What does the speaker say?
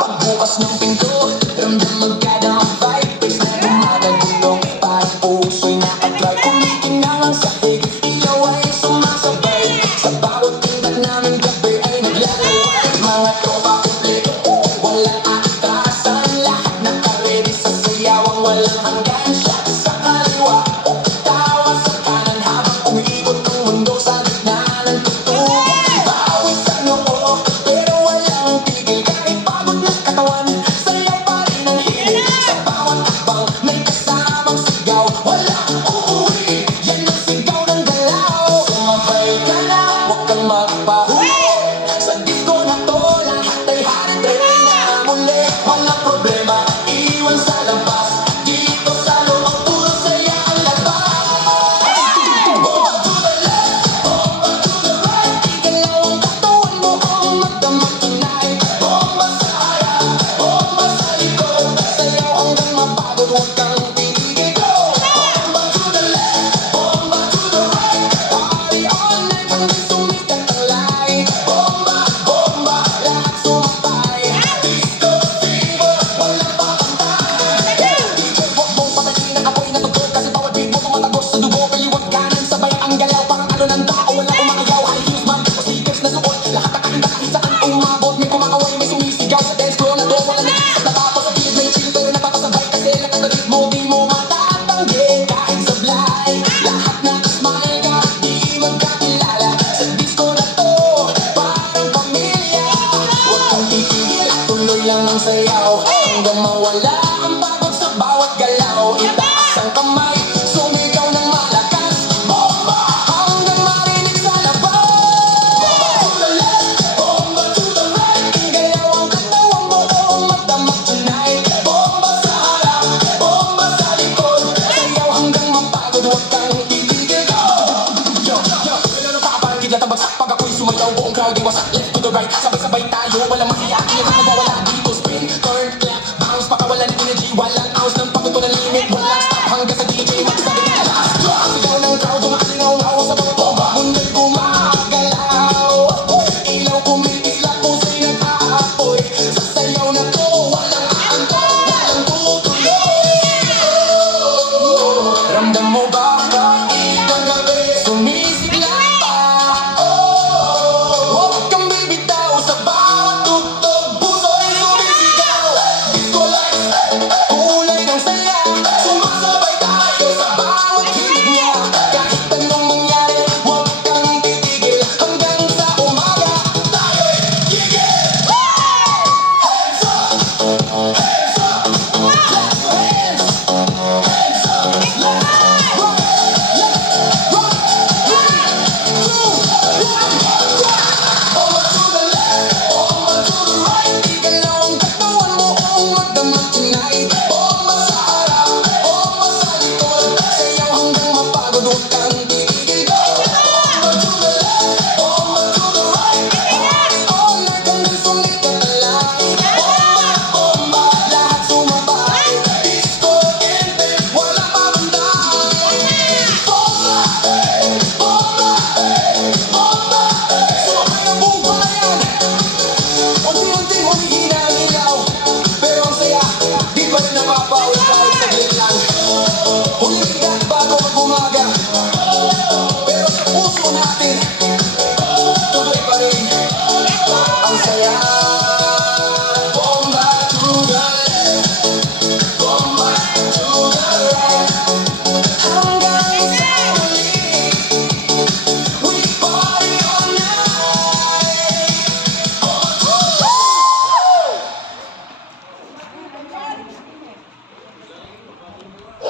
Pagbukas ng pinto, ramdam magkada ang vibe. Base na gumadagulong, parang puso'y nakadrive. Kumikinang ang sahig, ilaw ay sumasabay. Sa bawat tindat namin gabi ay naglalaway. Mga tropa kumpleto, walang atrasan. Lahat nakaredy sa sayawang walang hanggan. Shot sa kaliwa, tawa sa kanan. Habang umiikot ang mundo sa gitna ng tutugan. Bawit sa noo, pero walang tigil. Kahit pagod na katawan, sayaw pa rin ang hilig. Sa bawat akbang, may kasamang sigaw. Walang uuwi, yan ang sigaw ng galaw. Sumabay ka na, huwag kang magpahuli. Sa disco na to, lahat ay hari-tari na muli. Walang problema, iwan sa labas. Dito sa loob, puro saya ang labas. Bomba to the left, bomba to the right. Igalaw ang katawan mo kung magdamag tonight. Bomba sa harap, bomba sa likod. Sayaw hanggang mapagod, huwag kang titigil. Go! Bomba to the left, bomba to the right. Party all night hanggang sumikat ang light. Bomba, bomba, lahat sumabay. Disco fever, walang papantay. DJ, huwag mong patayin ang apoy na tugtog. Kasi bawat beat mo tumatagos sa dugo. Kaliwag kanan, sabay ang galaw. Parang ano ng tao, walang umakayaw. High heels man, o sneakers na suot. Lahat ang kakita kahit saan umabot. May kumakaway, may sumisigaw sa dance floor na to. Walang nag-iisip na tapos sa pilit may chill. Pero napapasabay kasi lahat ng ritmo di mo matatanggi. Kahit sablay, lahat nakasmile ka, di magkakilala. Sa disco na to, parang pamilya. Huwag kang titigil, tuloy lang ang sayaw. Hanggang mawala ang pagod sa bawat galaw. Itaas ang kamay, sumigaw ng malakas. Bomba, hanggang marinig sa labas. Bomba to the left, bomba to the right. Igalaw ang katawan mo kung magdamag tonight. Bomba sa harap, bomba sa likod. Sayaw hanggang mapagod, huwag kang titigil. Go! Yo, yo, kailan ang kakaparang kidlat ang bagsak. Pag ako'y sumayaw, buong crowd ay wasak. Left to the right, sabay-sabay tayo, walang mahiya. Iyan ang nagwawala dito, spin, turn, clap, bounce. Pakawalan energy, walang ounce ng pagod ko na limit. Walang stop hanggang sa DJ magsabi na last. Sigaw ng crowd, mga alingaw-ngaw sa mga bomba. Mundo'y gumagalaw. Ilaw kumikislap, pusa'y nag-aapoy. Sa sayaw na to, walang aantok, walang tutuloy. Ramdam mo ba kahit ang gabi sumisigla pa? Huwag kang bibitaw sa bawat tugtog, puso'y sumisigaw. Disco lights, kulay ng saya, sumasabay tayo sa bawat hilig niya. Kahit anong mangyari, huwag kang titigil hanggang sa umaga. Tayo'y gigil! Hands up! Hands up! Clap hands! Hands up! Right, left, right, 3, 2, 1, go! Bomba to the left, bomba to the right. Igalaw ang katawan mo kung magdamag tonight. Bomba sa harap, bomba sa likod. Sayaw hanggang mapagod, huwag kang titigil. Go! Bomba to the left, bomba to the right. Party all night hanggang sumikat ang light. Bomba, bomba, lahat sumabay. Disco infinite, walang mabantay. Bomba, bomba, bomba. Sumabay ang buong bayan. Unti-unti humihina ang ilaw.